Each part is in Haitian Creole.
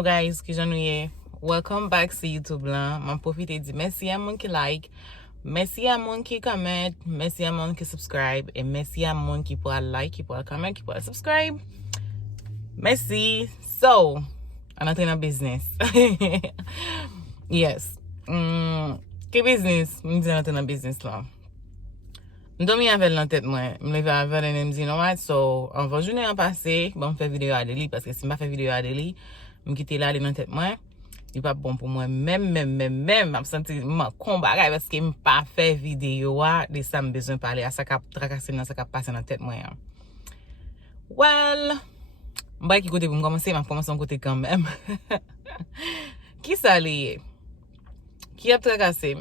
Hello guys, ki jan nou ye? Welcome back to YouTube lan. Man profite di merci a moun ki like, merci a moun ki comment, merci a moun ki subscribe, et merci a moun ki pou a like, ki pou a comment, ki pou a subscribe. Merci. So, an entre nan business. Yes. Ki business? Mwen di an entre nan business lan. Mdomi avel nan tèt mwen, mleve avel ene mdi nou what, so anvan jounen an pase, bon fè video a deli, paske si mba fè video a deli, mkite la li nan tèt mwen, di pa bon pou mwen, mèm, ap senti mwen kombagay, paske mpa fè video a, de sa mbezwen pale, a sa kap trakase nan, sa kap pase nan tèt mwen. Well, mbay ki kote pou mkomanse, mwen komanse an kote kanmèm. Ki sa li? Ki ap trakase?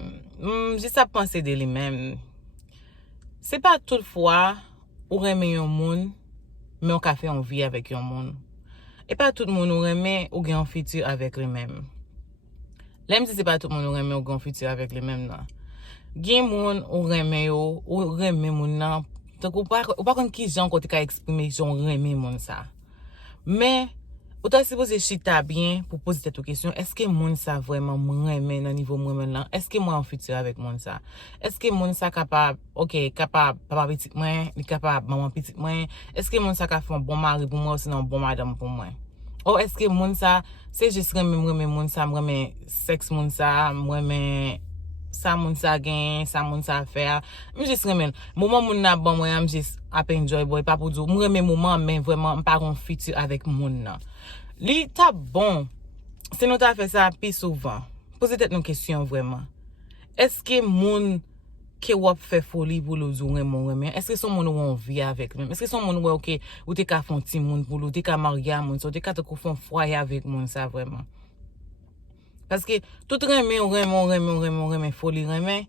Jis ap panse de li mèm. Se pa tout fwa ou reme yon moun, men ou ka fe yon vi avèk yon moun. E pa tout moun ou reme ou gen yon futur avèk li mèm. Lem si se pa tout moun ou reme ou gen yon futur avèk li mèm nan. Gen moun ou reme yo, ou reme moun nan, ou pa kon ki jan kote ka eksprime jon reme moun sa. Men, ou ta suppose chita bien pou pose tèt ou kesyon, eske moun sa vreman mwen reme nan nivou mwen men lan? Eske mwen an futur avèk moun sa? Eske moun sa kapab, kapab papa pitit mwen, li kapab maman pitit mwen? Eske moun sa ka fon bon mari pou mwen ou sinon bon madame pou mwen? Ou eske moun sa, se jis reme moun sa, mreme seks moun sa, mreme sa moun sa gen, sa moun sa fè, mwen jis reme. Mouman moun nan bon mwen, mwen jis ap enjoy boy, pa pou djou, mreme mouman men vreman mpa gon futur avèk moun nan. Li ta bon, se nou ta fè sa pi souvan, pose tèt nou kesyon vreman. Eske moun ke wap fè foli pou lou zou remen? Eske son moun ou an vi avèk men? Eske son moun ou te ka fon ti moun pou lou, te ka marya moun, so te ka te kou fon fwaye avèk moun sa vreman? Paske tout remen foli remen,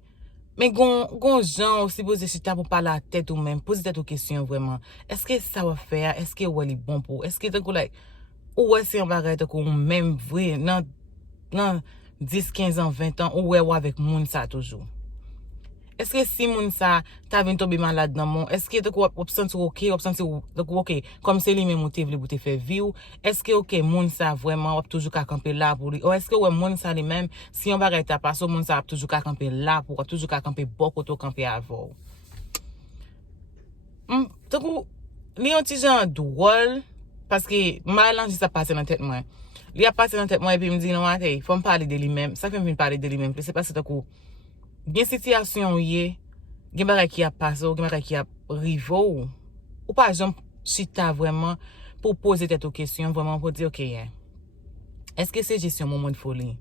men gon jan ou si pose chita pou pala tèt ou men, pose tèt ou kesyon vreman. Eske sa wap fè ya? Eske wè li bon pou? Eske te kou like, ou wè si yon bagay te kou mèm vre nan 10, 15 an, 20 an, ou wè avèk moun sa toujou? Eske si moun sa ta vin tobe malade nan moun, eske te kou wap senti ok, kom se li mè motiv li pou te fè vi ou, eske ok moun sa vwèman wap toujou ka kampe la pou li, ou eske wè moun sa li mèm, si yon bagay ta paso, moun sa wap toujou ka kampe la pou, wap toujou ka kampe bokoto kampe avou. Te kou, li yon ti jan drôle, paske malan jis a pase nan tèt mwen. Li a pase nan tèt mwen epi mdi nou ate, fòm pale de li mèm. Sa fèm vin pale de li mèm. Se pase te kou, gen sityasyon ye, gen bagay ki ap pase ou, gen bagay ki ap rivo ou pa jom chita vreman pou pose tèt ou kesyon, vreman pou di ok ye. Eske se jesyon moun foli?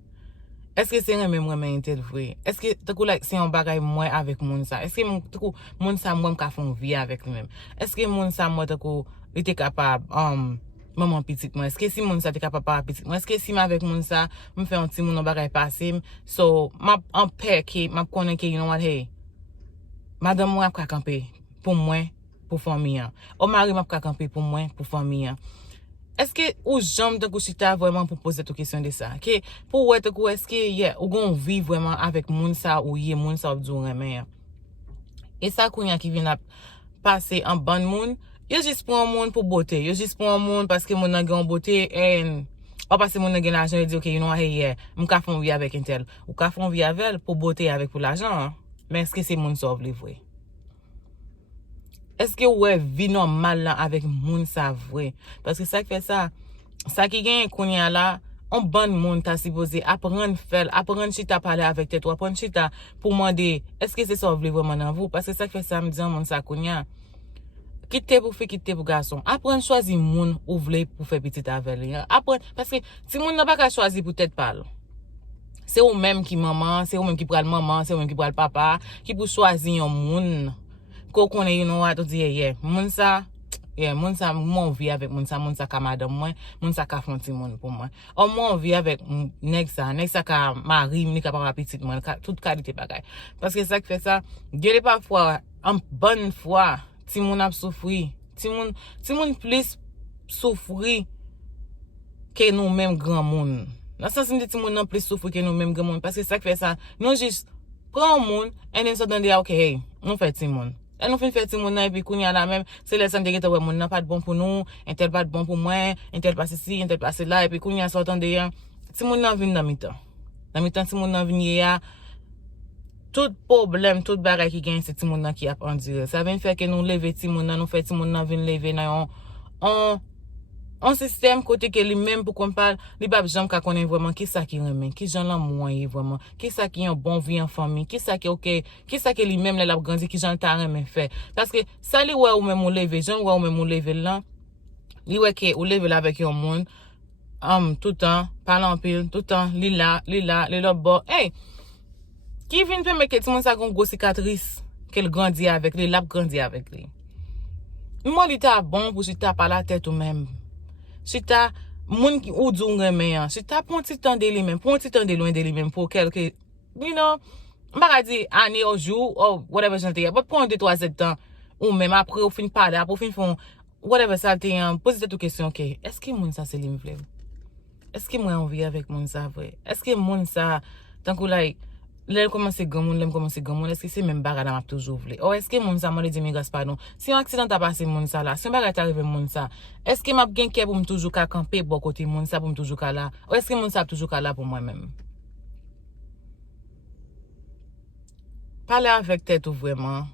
Eske se remen entel vre? Eske te kou like se yon bagay mwen avèk moun sa? Eske te kou moun sa mwen ka fon vi avèk li mèm? Eske moun sa mwen te kou li te kapab maman pitit mwen? Eske si moun sa te kapab papa pitit mwen? Eske si m avèk moun sa m fè an ti moun an bagay pasim? So, map an pè ki, map konen ki, you know what, hey, madame mwen ap ka kampe pou mwen, pou fami an. O mari m ap ka kampe pou mwen, pou fami an. Eske ou jom te kou chita vreman pou pose tou kesyon de sa? Ke pou wè te kou eske ou gon vi vreman avèk moun sa ou ye moun sa ou djou remen ya? E sa kou yan ki vin ap pase an ban moun, yo jis pou an moun pou bote. Yo jis pou an moun paske moun nan gen bote ou paske moun nan gen l'ajan, yo di ok, you know, hey, m ka fon vi avèk entel. Ou ka fon vi avèl pou bote avèk pou l'ajan, men eske se moun sa vle vwe? Eske wè vi normal lan avèk moun sa vwe? Paske sa ki fè sa, sa ki gen konya la, an ban moun ta sipoze apren fel, apren chita pale avèk tèt, ou apren chita pou mande, eske se sa vle vweman nan vou? Paske sa ki fè sa, m diyan moun sa konya, kite pou fè, kite pou gason. Apren chwazi moun ou vle pou fè petit avèl. Apren, paske si moun nan pa ka chwazi pou tèt pal, se ou mèm ki maman, se ou mèm ki pral maman, se ou mèm ki pral papa, ki pou chwazi yon moun. Ko konen you know what, ou di moun sa, moun vi avèk moun sa ka madam mwen, moun sa ka fonti moun pou mwen. Ou moun vi avèk nek sa ka marim, ni ka pa rapitit mwen, tout kalite bagay. Paske sa ki fè sa, gèle pa fwa, an bon fwa, ti moun ap soufri, ti moun plis soufri ke nou mèm gran moun. Nan sensi mde ti moun nan plis soufri ke nou mèm gran moun, paske sa ki fè sa, nou jist pran moun, en den so dan de ok, hey, nou fè ti moun. nous fin fait ti moun nan et puis kounya la même, c'est les gens qui ouais moun nan pas bon pour nous, un tel pas bon pour moi, un tel passe ici, un tel passe là et puis kounya sortant de yan, ti moun nan vinn dans mi-temps. Dans mi-temps ti moun nan vinn ya tout problème, tout bagay qui gagne c'est ti moun nan qui a en dire. Ça vient faire que nous lever ti moun nan, nous fait ti moun nan vinn lever nan on système côté que lui-même pour qu'on parle, li pa jam ka connaît vraiment qui ça qui remen, qui j'en l'amour vraiment, qui ça qui un bon vie en famille, qui ça qui OK, qui ça que lui-même l'a grandi, qui j'en t'a remen fait. Parce que ça li ouais ou même ou lever, j'en ouais ou même ou lever là, li ouais que ou lever là avec un monde tout le temps, parle en pile, tout le temps, li là bon. Hey, qui vient permettre que tout le monde ça gon gros cicatrice qu'elle grandit avec lui, l'a grandi avec lui. Moi li ta bon pour si ta pas la tête ou même. Si ta moun ki ou dou remen, si ta pon ti temps de li même, pon ti temps de loin de li même pour quelque, you know, m'pa di année au jour ou whatever j'en te, pas prendre 2-3 temps ou même après ou fin parler, après fin font whatever ça te poser toute question OK, est-ce que moun ça c'est li m'vle? Est-ce que moi envie avec moun ça vrai? Est-ce que moun ça tant que like là commencer grand monde, l'aime commencer grand monde, est-ce que c'est même bagarre m'a toujours voulu? Ou est-ce que moun ça m'a dit mais pardon, si un accident t'a passé moun ça là, si un bagarre t'arrive moun ça, est-ce que m'a gen kè pour me toujours ka camper bon côté moun ça pour me toujours ka là? Ou est-ce que moun ça toujours ka là pour moi même? Parler avec tête ou vraiment.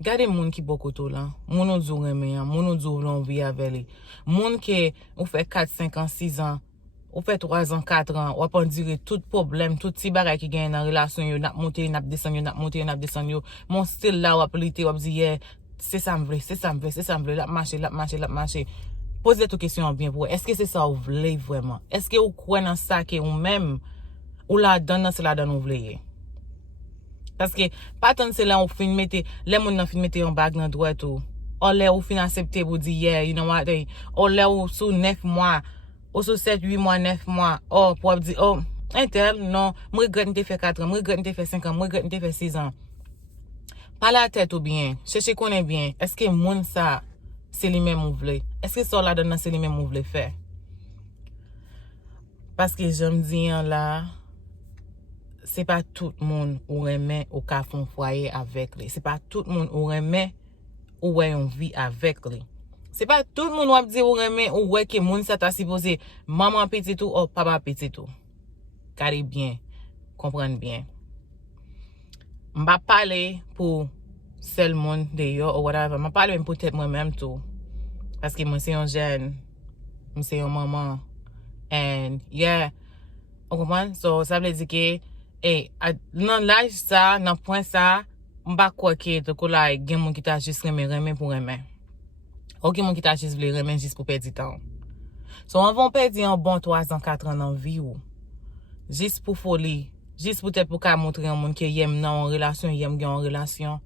Gardez moun qui beaucoup tout là, moun ou dou remen, moun ou dou l'envie avec lui. Moun qui ou fait 4, 5 ans, 6 ans, ou fait 3 ans, 4 ans, ou pas dire tout problème, tout petit bagay qui gagne dans relation yo, n'a monter, n'a descendre, n'a monter, n'a descendre. Mon style là ou apelité ou dire yeah, c'est ça m'vle, c'est ça m'vle, c'est ça m'vle, la marcher. Posez toute question bien pour est-ce que c'est ça ou vle vraiment? Est-ce que ou croit dans ça que ou même ou la donne c'est la donne ou vle? Parce que pas tant c'est là on fin mettre les moun nan fin mettre un bag dans droit tout. Ou là ou fin accepter pour dire yeah, you know what? Ou là ou sous 9 mois, ou sous 7 8 mois, 9 mois. Oh pour dire oh, intel non, moi regrette te fait 4 ans, moi regrette te fait 5 ans, moi regrette te fait 6 ans. Pas la tête ou bien, chercher connaît bien. Est-ce que moun ça c'est lui même ou vle? Est-ce que ça là dedans c'est lui même ou vle faire? Parce que j'aime dire là c'est pas tout le monde ou remet au ka fon foyer avec lui. C'est pas tout le monde ou remet ou ouais on vit avec lui. C'est pas tout le monde ou dit ou remet ou ouais que moun ça t'a supposé maman petit ou ou papa petit ou. Carré bien, comprendre bien. M'pa parler pour seul monde de yo ou whatever. M'a parler peut-être moi-même tout. Parce que moi c'est un jeune, moi c'est un maman and yeah, on comprend? So ça veut dire que et dans l'âge ça, dans point ça, m'pa quoi que to ko la gen moun qui t'a juste remen pour remen. OK moun qui t'a juste vle remen juste pour perdre temps. So on va perdre un bon 3 ans 4 ans dans vie ou juste pour folie, juste peut-être pour ka montrer un monde qui aime dans une relation, aime gen en relation.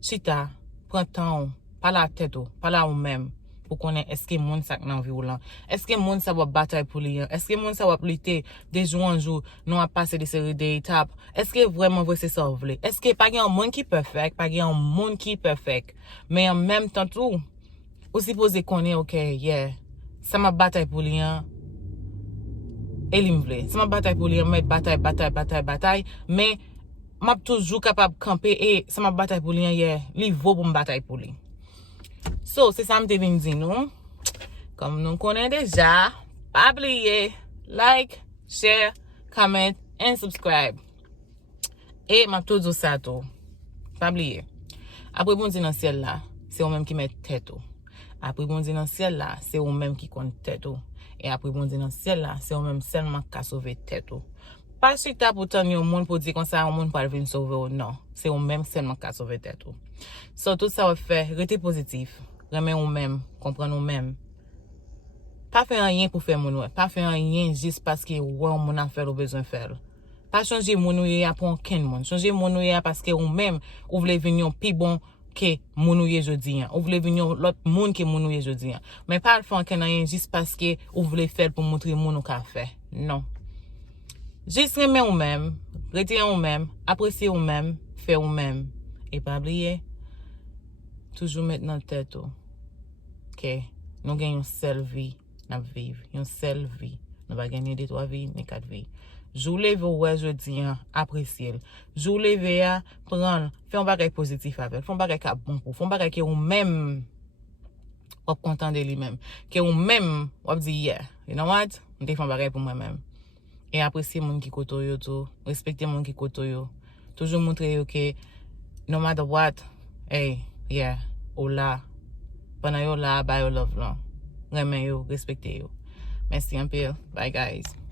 Chita, prends temps, pas la tête ou, pas la ou même. Pour connaître est-ce que moun sak nan vie ou là, est-ce que moun ça va bataille pour lui, est-ce que moun ça va lutter des jours en jour, nous a passer des séries d'étapes, est-ce que vraiment vrai c'est ça vle, est-ce que pas un monde qui perfect, pas un monde qui perfect, mais en même temps tout aussi poser connaître OK yeah, ça m'a bataille pour lui et il me vle, ça m'a bataille pour lui mettre bataille, mais m'a toujours capable camper et ça m'a bataille pour lui yeah, li vaut pour me bataille pour lui. So, c'est ça que je viens dire nous. Comme nous connaissons déjà, pas oublier, like, share, comment et subscribe. Et m'a tout dit ça tout. Pas oublier. Après bon Dieu dans le ciel là, c'est vous même qui met tête. Après bon Dieu dans le ciel là, c'est vous même qui compte tête. Et après bon Dieu dans le ciel là, c'est vous même seulement qui sauver tête. Pas si t'as pour tenir au monde pour dire comme ça, au monde pas venir sauver ou non. C'est vous même seulement qui sauver tête. So tout ça va faire, rester positif. Remet ou même, comprendre ou même. Pas faire rien pour faire mon pas faire rien juste parce que ouais mon affaire ou besoin faire. Pas changer mon ouïe pour aucun monde. Changer mon ouïe parce que ou même ou voulez venir plus bon que mon ouïe jodi. Ou voulez venir l'autre monde que mon ouïe jodi. Mais pas faire rien juste parce que ou voulez faire pour montrer mon ou qu'a fait. Non. Juste remet ou même, retirer ou même, apprécier ou même, faire ou même et pas oublier toujours mettre dans tête que nous gagnons une seule vie à vivre, une seule vie. nous va gagner 2-3 vies, mais 4 vies. Jou leve ouais jodi apprécier. Jou leve à prendre, faire un bagage positif avec, faire un bagage qui bon pour, faire un bagage qui ou même ou content de lui-même, que ou même ou dit yeah, you know what? On fait un bagage pour moi-même. Et apprécier moun qui koto yo tout, respecter moun qui koto yo. Toujours montrer yo que no matter what, hey, yeah, ou là. Pendant yo là, ba yo love là. Remen yo, respecter yo. Merci un peu. Bye guys.